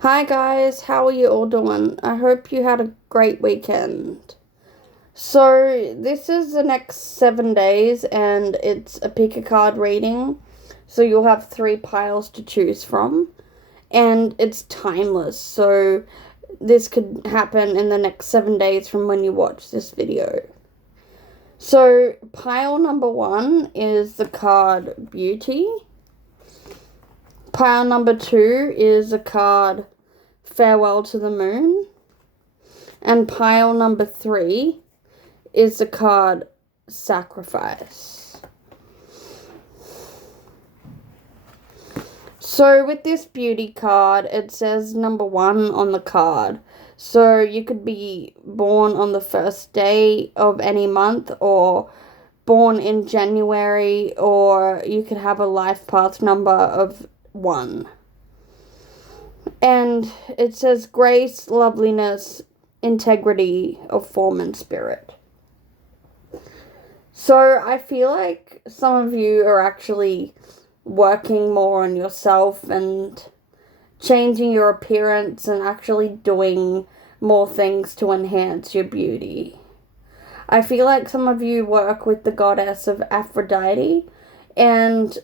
Hi guys, how are you all doing? I hope you had a great weekend. So, this is the next 7 days and it's a pick a card reading. So, you'll have 3 piles to choose from and it's timeless. So, this could happen in the next 7 days from when you watch this video. So, pile number 1 is the card Beauty. Pile number 2 is the card Farewell to the Moon. And pile number 3 is the card Sacrifice. So with this Beauty card, it says number 1 on the card. So you could be born on the first day of any month, or born in January, or you could have a life path number of 1. And it says grace, loveliness, integrity of form and spirit. So I feel like some of you are actually working more on yourself and changing your appearance and actually doing more things to enhance your beauty. I feel like some of you work with the goddess of Aphrodite, and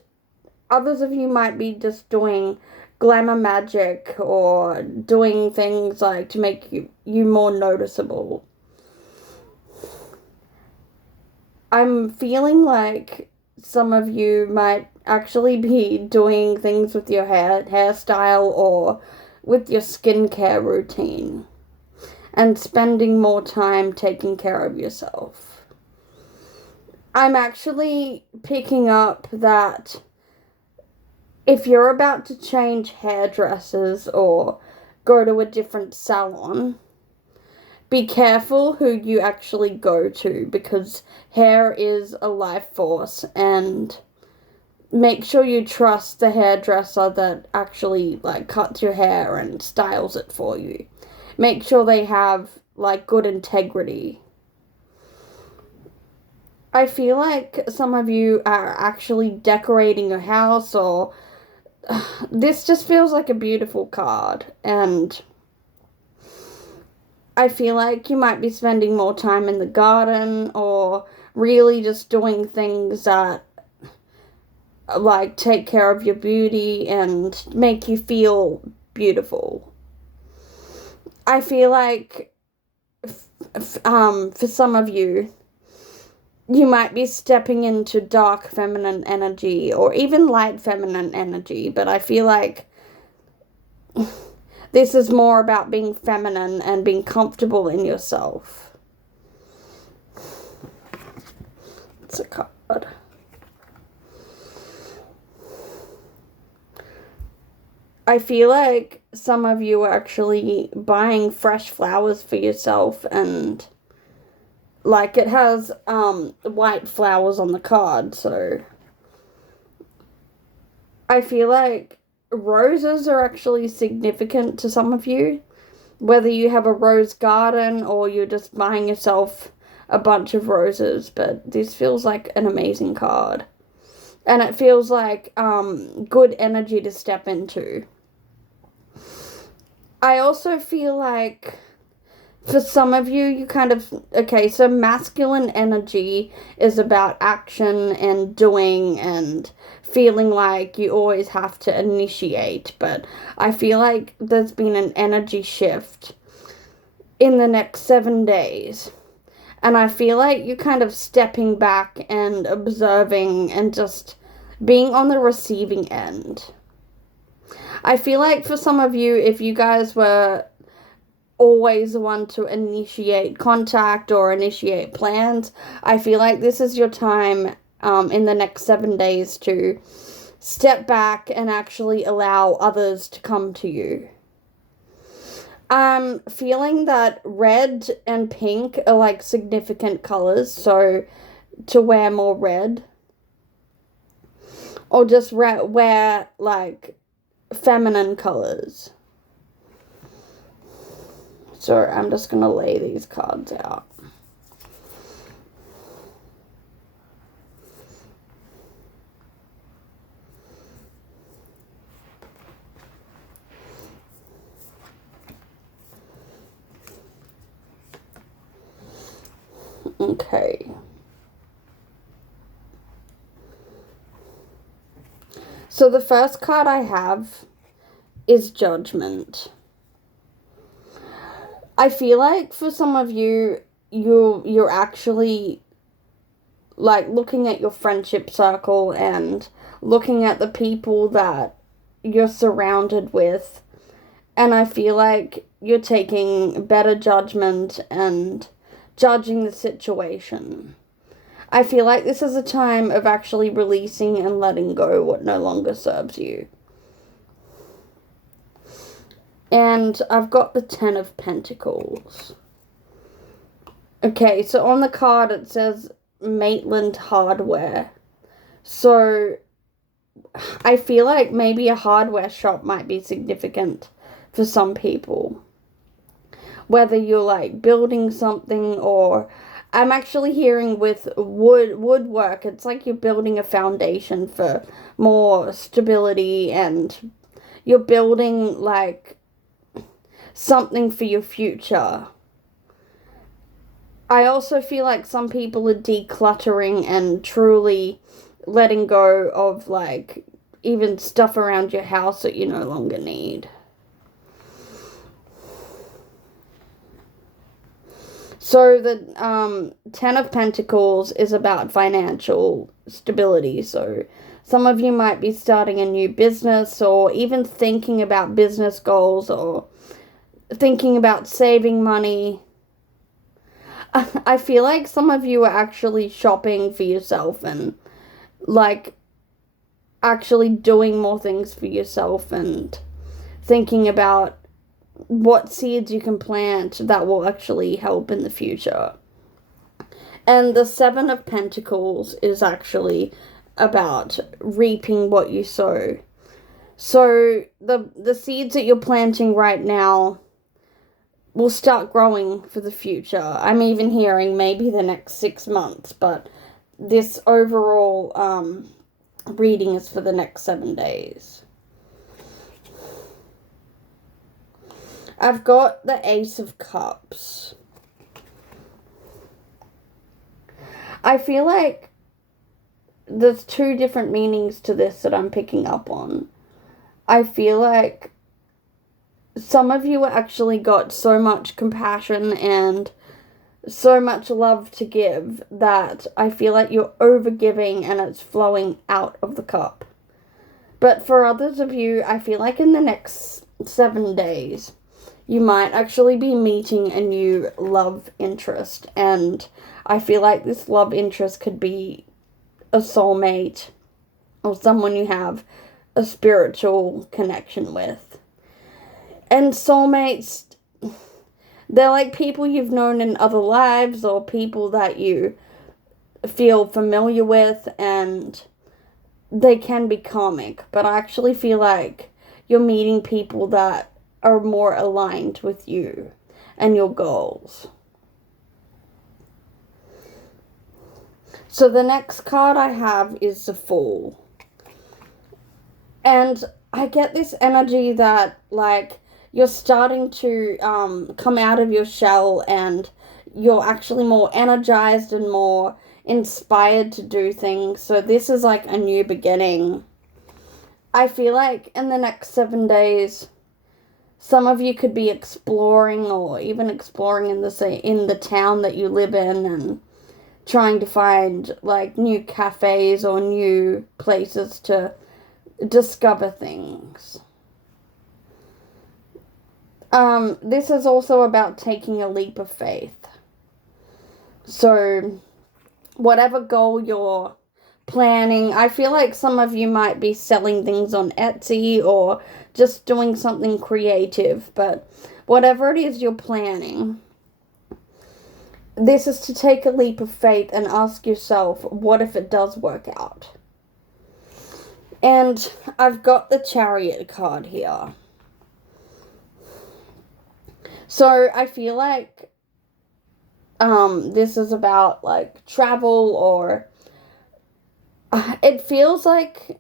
others of you might be just doing glamour magic or doing things like to make you more noticeable. I'm feeling like some of you might actually be doing things with your hairstyle or with your skincare routine and spending more time taking care of yourself. I'm actually picking up that if you're about to change hairdressers or go to a different salon, be careful who you actually go to, because hair is a life force, and make sure you trust the hairdresser that actually cuts your hair and styles it for you. Make sure they have good integrity. I feel like some of you are actually decorating your house, or this just feels like a beautiful card, and I feel like you might be spending more time in the garden or really just doing things that take care of your beauty and make you feel beautiful. I feel like for some of you, you might be stepping into dark feminine energy or even light feminine energy, but I feel like this is more about being feminine and being comfortable in yourself. It's a card. I feel like some of you are actually buying fresh flowers for yourself, and it has white flowers on the card, so I feel like roses are actually significant to some of you, whether you have a rose garden or you're just buying yourself a bunch of roses. But this feels like an amazing card, and it feels like good energy to step into. I also feel like for some of you, you kind of, so masculine energy is about action and doing and feeling like you always have to initiate, but I feel like there's been an energy shift in the next 7 days, and I feel like you're kind of stepping back and observing and just being on the receiving end. I feel like for some of you, if you guys were always the one to initiate contact or initiate plans, I feel like this is your time in the next 7 days to step back and actually allow others to come to you. I'm feeling that red and pink are significant colors, so to wear more red, or just wear feminine colors. So I'm just going to lay these cards out. Okay. So the first card I have is Judgment. I feel like for some of you, you're actually like looking at your friendship circle and looking at the people that you're surrounded with, and I feel like you're taking better judgment and judging the situation. I feel like this is a time of actually releasing and letting go what no longer serves you. And I've got the Ten of Pentacles. Okay, so on the card it says Maitland Hardware. So I feel like maybe a hardware shop might be significant for some people. Whether you're like building something, or I'm actually hearing with woodwork, it's like you're building a foundation for more stability, and you're building like something for your future. I also feel like some people are decluttering and truly letting go of like even stuff around your house that you no longer need. So the Ten of Pentacles is about financial stability. So some of you might be starting a new business, or even thinking about business goals, or thinking about saving money. I feel like some of you are actually shopping for yourself and like actually doing more things for yourself and thinking about what seeds you can plant that will actually help in the future. And the Seven of Pentacles is actually about reaping what you sow. So the seeds that you're planting right now will start growing for the future. I'm even hearing maybe the next 6 months, but this overall reading is for the next 7 days. I've got the Ace of Cups. I feel like there's 2 different meanings to this that I'm picking up on. I feel like some of you actually got so much compassion and so much love to give that I feel like you're overgiving and it's flowing out of the cup. But for others of you, I feel like in the next 7 days, you might actually be meeting a new love interest. And I feel like this love interest could be a soulmate or someone you have a spiritual connection with. And soulmates, they're like people you've known in other lives, or people that you feel familiar with, and they can be karmic. But I actually feel like you're meeting people that are more aligned with you and your goals. So the next card I have is the Fool. And I get this energy that like you're starting to come out of your shell, and you're actually more energized and more inspired to do things. So this is like a new beginning. I feel like in the next 7 days, some of you could be exploring, or even exploring in the town that you live in, and trying to find like new cafes or new places to discover things. This is also about taking a leap of faith. So whatever goal you're planning, I feel like some of you might be selling things on Etsy or just doing something creative, but whatever it is you're planning, this is to take a leap of faith and ask yourself, what if it does work out? And I've got the Chariot card here. So I feel like this is about like travel, or it feels like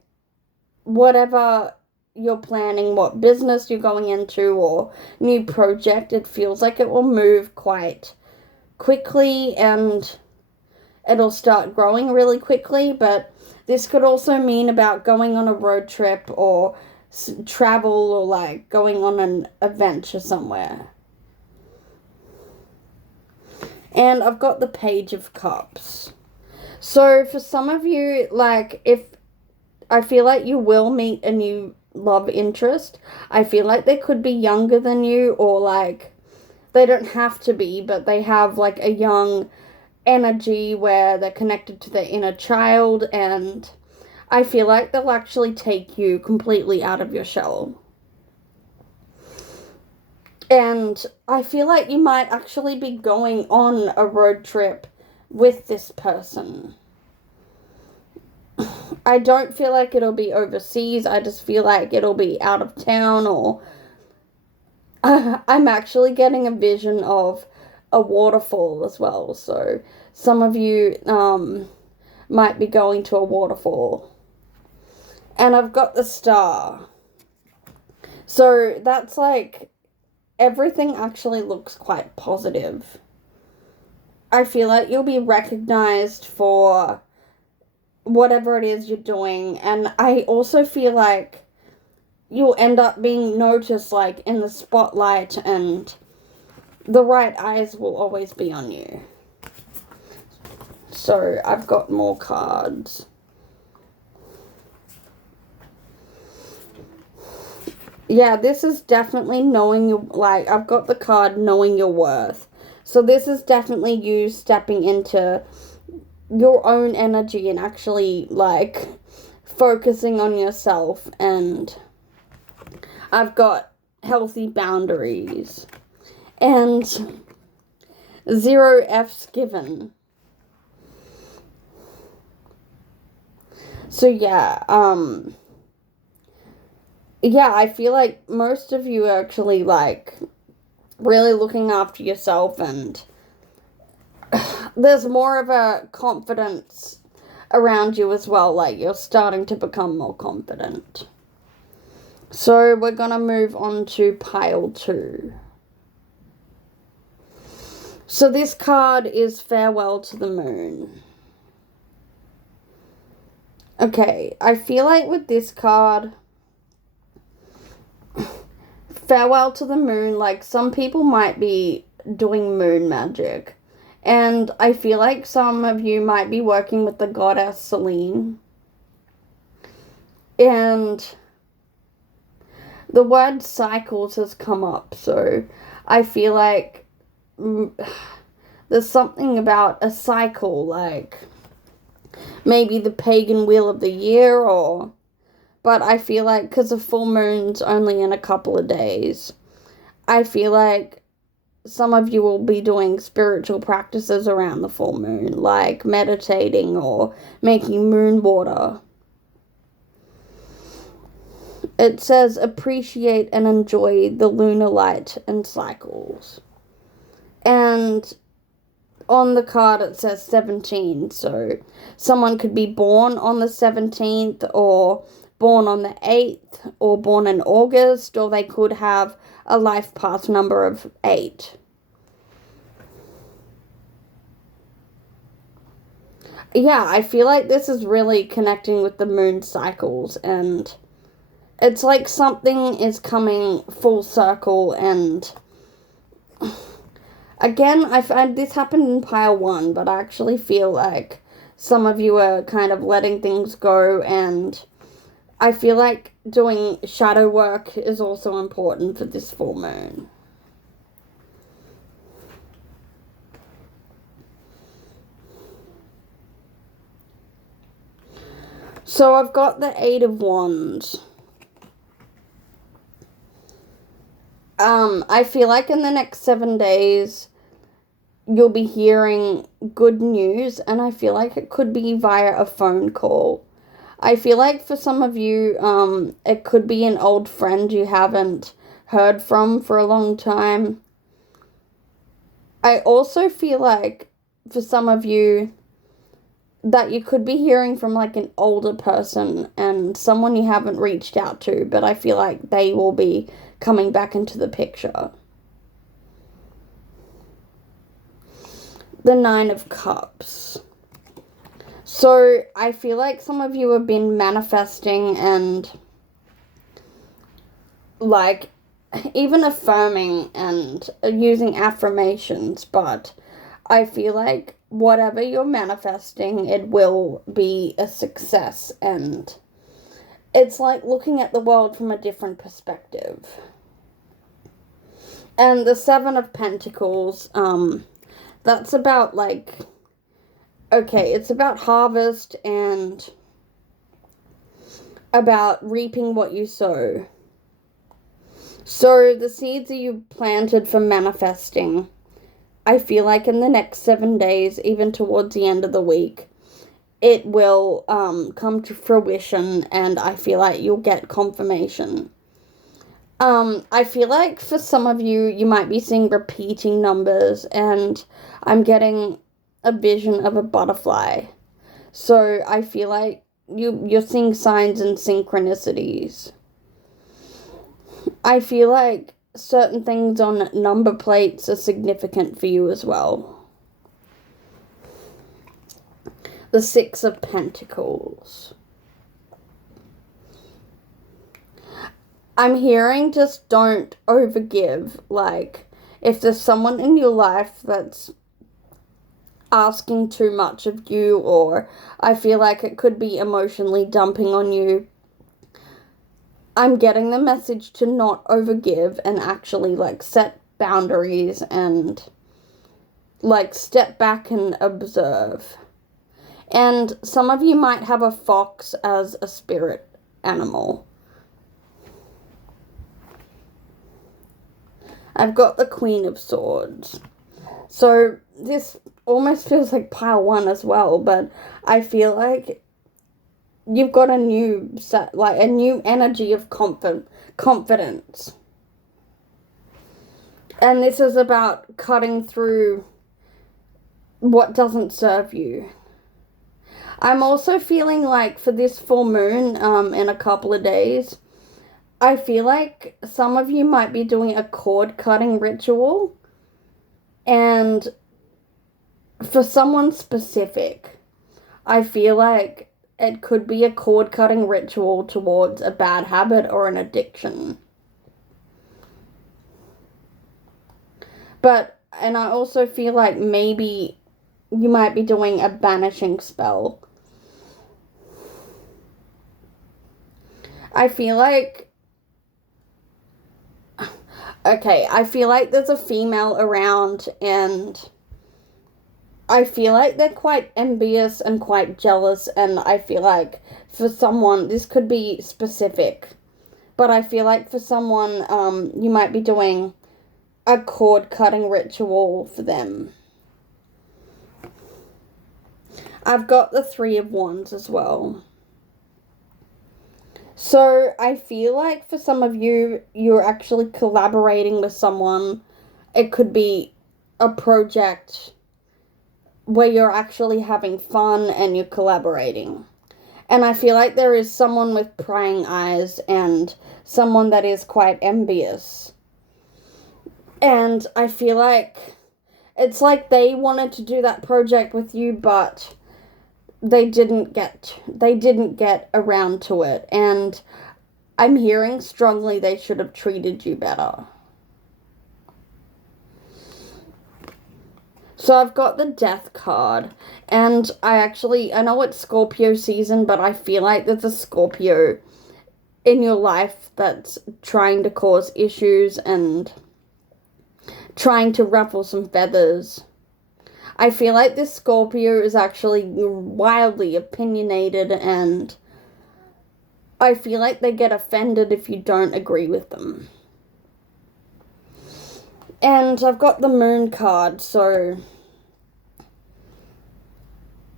whatever you're planning, what business you're going into or new project, it feels like it will move quite quickly, and it'll start growing really quickly, but this could also mean about going on a road trip or travel or like going on an adventure somewhere. And I've got the Page of Cups. So for some of you, like, if I feel like you will meet a new love interest, I feel like they could be younger than you, or like, they don't have to be, but they have like a young energy where they're connected to their inner child, and I feel like they'll actually take you completely out of your shell. And I feel like you might actually be going on a road trip with this person. I don't feel like it'll be overseas. I just feel like it'll be out of town, or I'm actually getting a vision of a waterfall as well. So some of you might be going to a waterfall. And I've got the Star. So that's like, everything actually looks quite positive. I feel like you'll be recognized for whatever it is you're doing. And I also feel like you'll end up being noticed, like, in the spotlight, and the right eyes will always be on you. So I've got more cards. Yeah, this is definitely knowing your, like, I've got the card knowing your worth. So this is definitely you stepping into your own energy and actually, like, focusing on yourself. And I've got healthy boundaries. And 0 F's given. So yeah, I feel like most of you are actually, like, really looking after yourself, and there's more of a confidence around you as well. Like, you're starting to become more confident. So we're gonna move on to pile 2. So this card is Farewell to the Moon. Okay, I feel like with this card, Farewell to the Moon, like, some people might be doing moon magic. And I feel like some of you might be working with the goddess Selene. And the word cycles has come up, so I feel like there's something about a cycle, like maybe the pagan wheel of the year, or... But I feel like, because the full moon's only in a couple of days, I feel like some of you will be doing spiritual practices around the full moon, like meditating or making moon water. It says, appreciate and enjoy the lunar light and cycles. And on the card it says 17, so someone could be born on the 17th, or born on the 8th, or born in August, or they could have a life path number of 8. Yeah, I feel like this is really connecting with the moon cycles, and it's like something is coming full circle. And again, I've had this happen in pile 1, but I actually feel like some of you are kind of letting things go, and I feel like doing shadow work is also important for this full moon. So I've got the 8 of Wands. I feel like in the next 7 days, you'll be hearing good news, and I feel like it could be via a phone call. I feel like for some of you, it could be an old friend you haven't heard from for a long time. I also feel like for some of you that you could be hearing from like an older person and someone you haven't reached out to, but I feel like they will be coming back into the picture. The 9 of Cups. So I feel like some of you have been manifesting and like even affirming and using affirmations, but I feel like whatever you're manifesting, it will be a success, and it's like looking at the world from a different perspective. And the Seven of Pentacles, that's about like, okay, it's about harvest and about reaping what you sow. So the seeds that you planted for manifesting, I feel like in the next 7 days, even towards the end of the week, it will come to fruition, and I feel like you'll get confirmation. I feel like for some of you, you might be seeing repeating numbers, and I'm getting a vision of a butterfly. So I feel like you're seeing signs and synchronicities. I feel like certain things on number plates are significant for you as well. The Six of Pentacles. I'm hearing just don't overgive. Like, if there's someone in your life that's asking too much of you, or I feel like it could be emotionally dumping on you, I'm getting the message to not overgive and actually, like, set boundaries and, like, step back and observe. And some of you might have a fox as a spirit animal. I've got the Queen of Swords. So this almost feels like pile one as well, but I feel like you've got a new set, like a new energy of confidence. And this is about cutting through what doesn't serve you. I'm also feeling like for this full moon in a couple of days, I feel like some of you might be doing a cord cutting ritual, and for someone specific, I feel like it could be a cord cutting ritual towards a bad habit or an addiction. And I also feel like maybe you might be doing a banishing spell. I feel like, okay, I feel like there's a female around, and I feel like they're quite envious and quite jealous, and I feel like for someone, this could be specific, but I feel like for someone, you might be doing a cord cutting ritual for them. I've got the Three of Wands as well. So I feel like for some of you, you're actually collaborating with someone. It could be a project where you're actually having fun and you're collaborating. And I feel like there is someone with prying eyes and someone that is quite envious. And I feel like it's like they wanted to do that project with you, but they didn't get around to it. And I'm hearing strongly they should have treated you better. So I've got the Death card, and I know it's Scorpio season, but I feel like there's a Scorpio in your life that's trying to cause issues and trying to ruffle some feathers. I feel like this Scorpio is actually wildly opinionated, and I feel like they get offended if you don't agree with them. And I've got the Moon card, so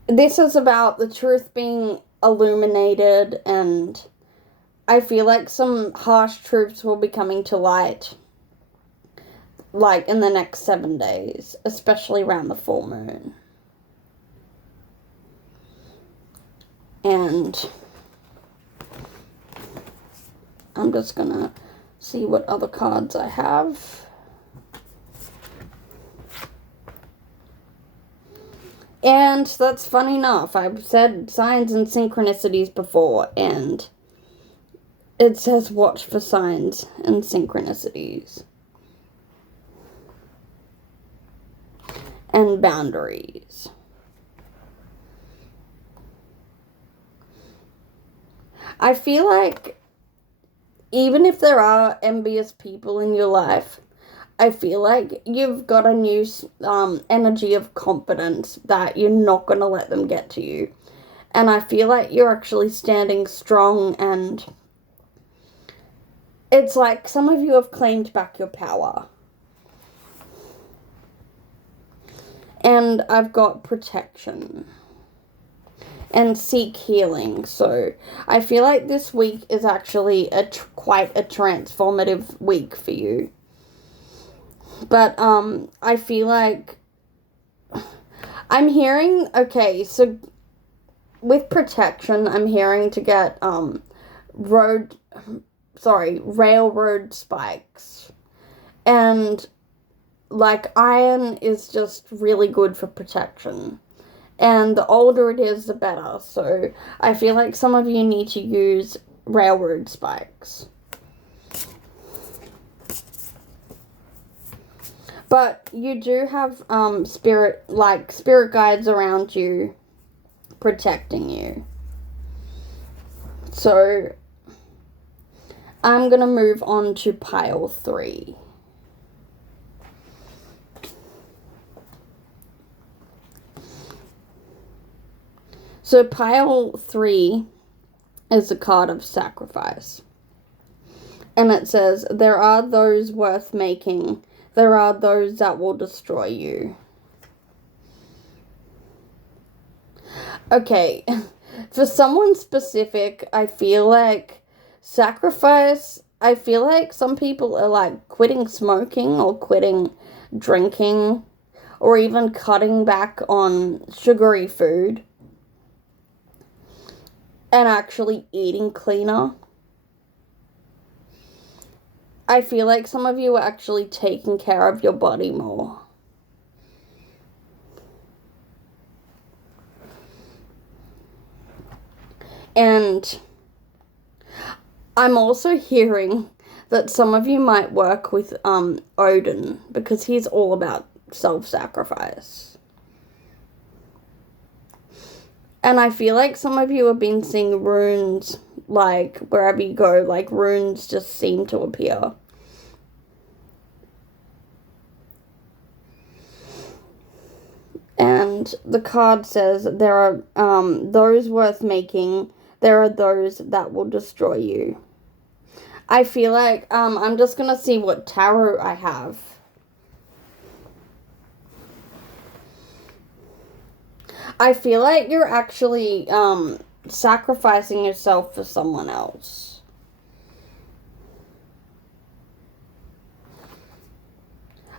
this is about the truth being illuminated, and I feel like some harsh truths will be coming to light, like in the next 7 days, especially around the full moon. And I'm just gonna see what other cards I have. And that's funny enough. I've said signs and synchronicities before, and it says watch for signs and synchronicities. And boundaries. I feel like even if there are envious people in your life, I feel like you've got a new energy of confidence that you're not going to let them get to you. And I feel like you're actually standing strong, and it's like some of you have claimed back your power. And I've got protection. And seek healing. So I feel like this week is actually quite a transformative week for you. But I feel like I'm hearing, okay, so with protection, I'm hearing to get railroad spikes. And like iron is just really good for protection. And the older it is, the better. So I feel like some of you need to use railroad spikes. But you do have spirit guides around you protecting you. So I'm going to move on to pile 3. So pile 3 is a card of sacrifice. And it says, there are those worth making. There are those that will destroy you. Okay, for someone specific, I feel like sacrifice, I feel like some people are like quitting smoking or quitting drinking or even cutting back on sugary food. And actually eating cleaner. I feel like some of you are actually taking care of your body more. And I'm also hearing that some of you might work with Odin, because he's all about self-sacrifice. And I feel like some of you have been seeing runes, like, wherever you go, like, runes just seem to appear. And the card says, there are those worth making, there are those that will destroy you. I feel like, I'm just going to see what tarot I have. I feel like you're actually sacrificing yourself for someone else.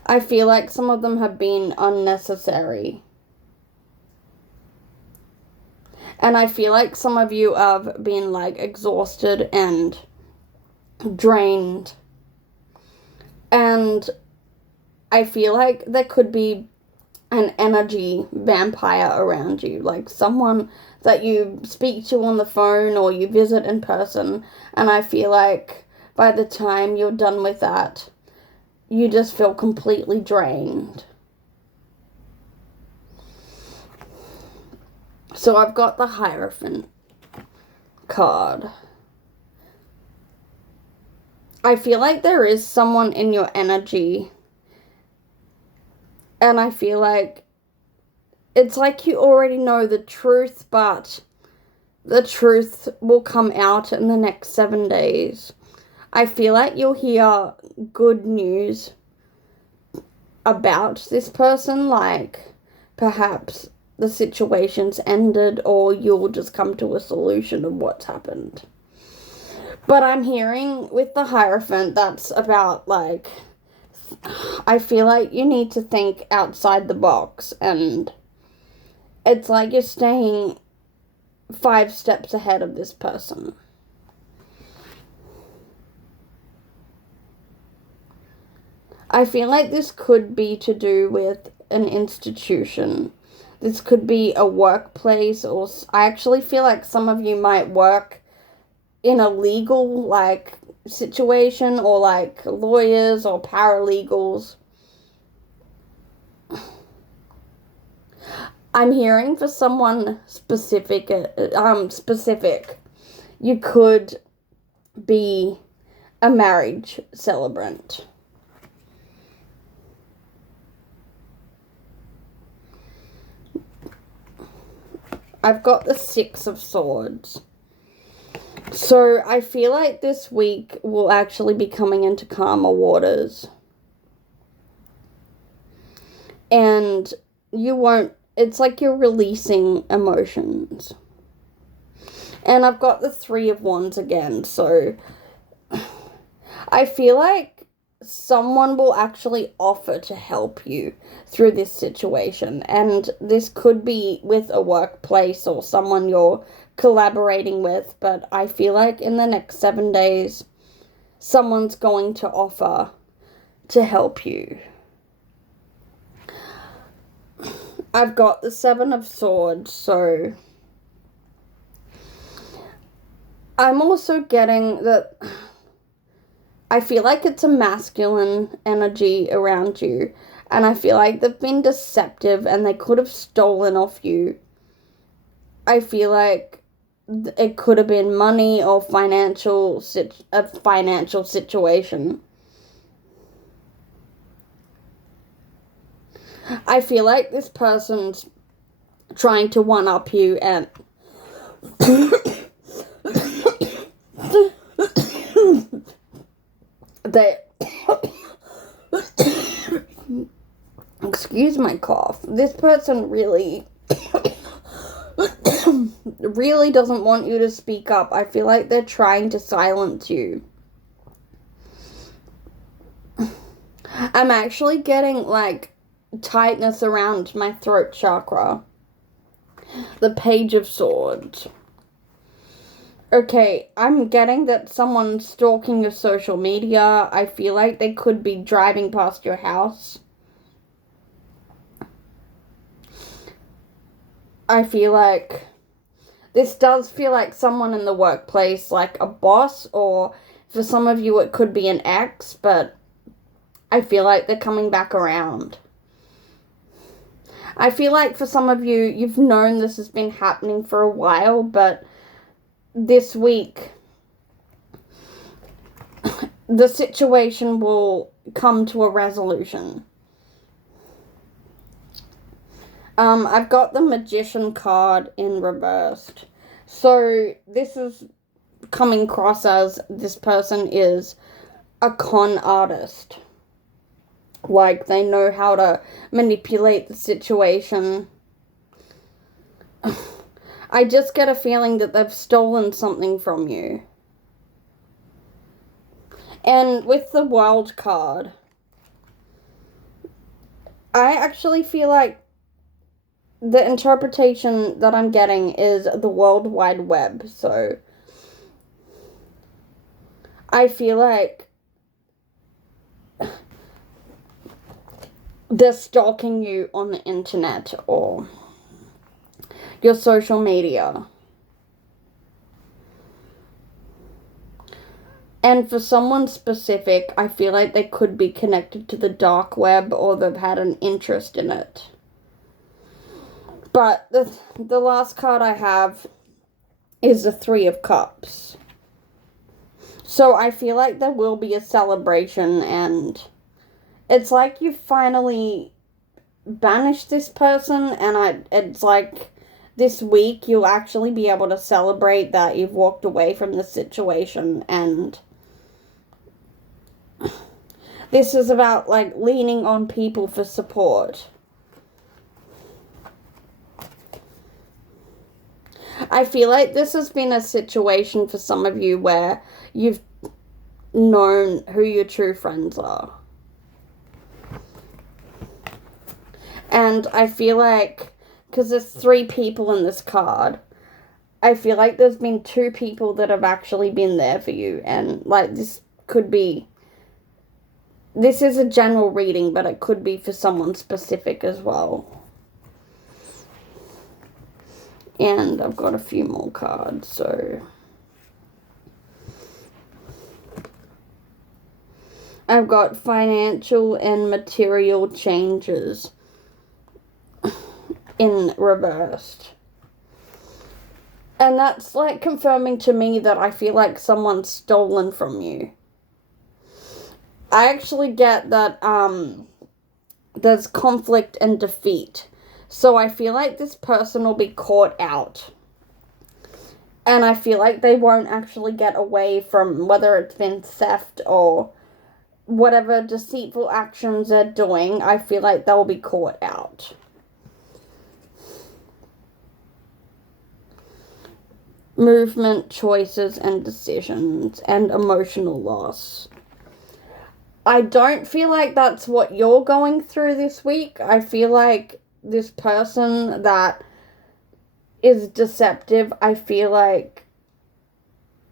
I feel like some of them have been unnecessary. And I feel like some of you have been like exhausted and drained. And I feel like there could be an energy vampire around you, like someone that you speak to on the phone or you visit in person, and I feel like by the time you're done with that, you just feel completely drained. So I've got the Hierophant card. I feel like there is someone in your energy. And I feel like it's like you already know the truth, but the truth will come out in the next 7 days. I feel like you'll hear good news about this person, like perhaps the situation's ended or you'll just come to a solution of what's happened. But I'm hearing with the Hierophant, that's about like, I feel like you need to think outside the box, and it's like you're staying 5 steps ahead of this person. I feel like this could be to do with an institution This could be a workplace, or I actually feel like some of you might work in a legal, like, situation, or, like, lawyers or paralegals. I'm hearing for someone specific. You could be a marriage celebrant. I've got the 6 of Swords. So I feel like this week will actually be coming into calmer waters. And you won't, it's like you're releasing emotions. And I've got the 3 of Wands again, so I feel like someone will actually offer to help you through this situation. And this could be with a workplace or someone you're collaborating with, but I feel like in the next 7 days, someone's going to offer to help you. I've got the 7 of Swords, so I'm also getting that I feel like it's a masculine energy around you, and I feel like they've been deceptive and they could have stolen off you. I feel like it could have been money or a financial situation. I feel like this person's trying to one-up you, and they excuse my cough. This person really really doesn't want you to speak up. I feel like they're trying to silence you. I'm actually getting, like, tightness around my throat chakra. The Page of Swords. Okay, I'm getting that someone's stalking your social media. I feel like they could be driving past your house. I feel like this does feel like someone in the workplace, like a boss, or for some of you it could be an ex, but I feel like they're coming back around. I feel like for some of you, you've known this has been happening for a while, but this week, the situation will come to a resolution. I've got the Magician card in reversed. So this is coming across as this person is a con artist. Like, they know how to manipulate the situation. I just get a feeling that they've stolen something from you. And with the World card, I actually feel like the interpretation that I'm getting is the World Wide Web. So I feel like they're stalking you on the internet or your social media. And for someone specific, I feel like they could be connected to the dark web, or they've had an interest in it. But the last card I have is the 3 of Cups. So I feel like there will be a celebration, and it's like you finally banished this person, and it's like this week you'll actually be able to celebrate that you've walked away from the situation. And this is about, like, leaning on people for support. I feel like this has been a situation for some of you where you've known who your true friends are. And I feel like, because there's 3 people in this card, I feel like there's been 2 people that have actually been there for you. And, like, this is a general reading, but it could be for someone specific as well. And I've got a few more cards, so I've got financial and material changes in reversed. And that's like confirming to me that I feel like someone's stolen from you. I actually get that there's conflict and defeat. So I feel like this person will be caught out. And I feel like they won't actually get away from whether it's been theft or whatever deceitful actions they're doing. I feel like they'll be caught out. Movement, choices, and decisions, and emotional loss. I don't feel like that's what you're going through this week. I feel like this person that is deceptive, I feel like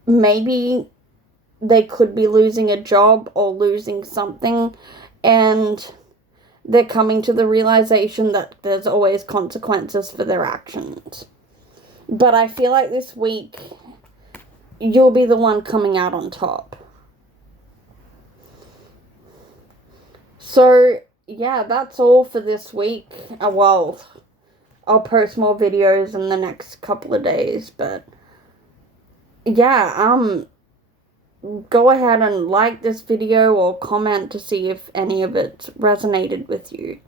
maybe they could be losing a job or losing something, and they're coming to the realization that there's always consequences for their actions. But I feel like this week, you'll be the one coming out on top. So, yeah, that's all for this week. Well, I'll post more videos in the next couple of days, but yeah, go ahead and like this video or comment to see if any of it resonated with you.